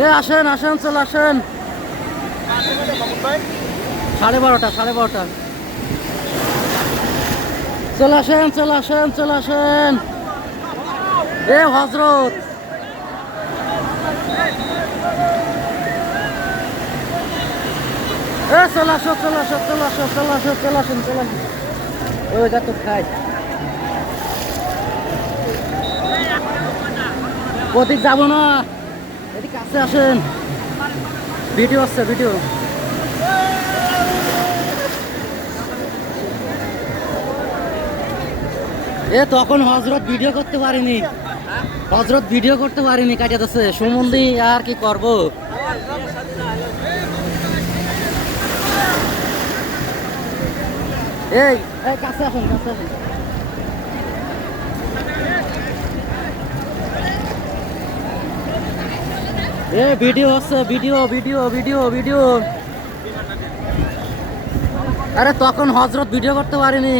এ আসেন আসেন, চলে আসেন। 12:30, 12:30। চলে আসেন, চলে আসেন, চলে আসেন। এ হজরত, এ চলে আসো, চলে আসো, চলে আসো, চলে আসো, চলে আসেন, চলে আসেন। ওই যা তো খাই প্রতীক, যাবো না, এদিকে কাছে আসেন। ভিডিও আসছে, ভিডিও। এ তখন হজরত ভিডিও করতে পারিনি, হজরত ভিডিও করতে পারিনি, কাটিয়ে যাচ্ছে সুমন্দি, আর কি করব। এই এই কাছে আসুন, কাছে আসুন। এ ভিডিও হচ্ছে, ভিডিও, ভিডিও, ভিডিও, ভিডিও। আরে তখন হজরত ভিডিও করতে পারিনি।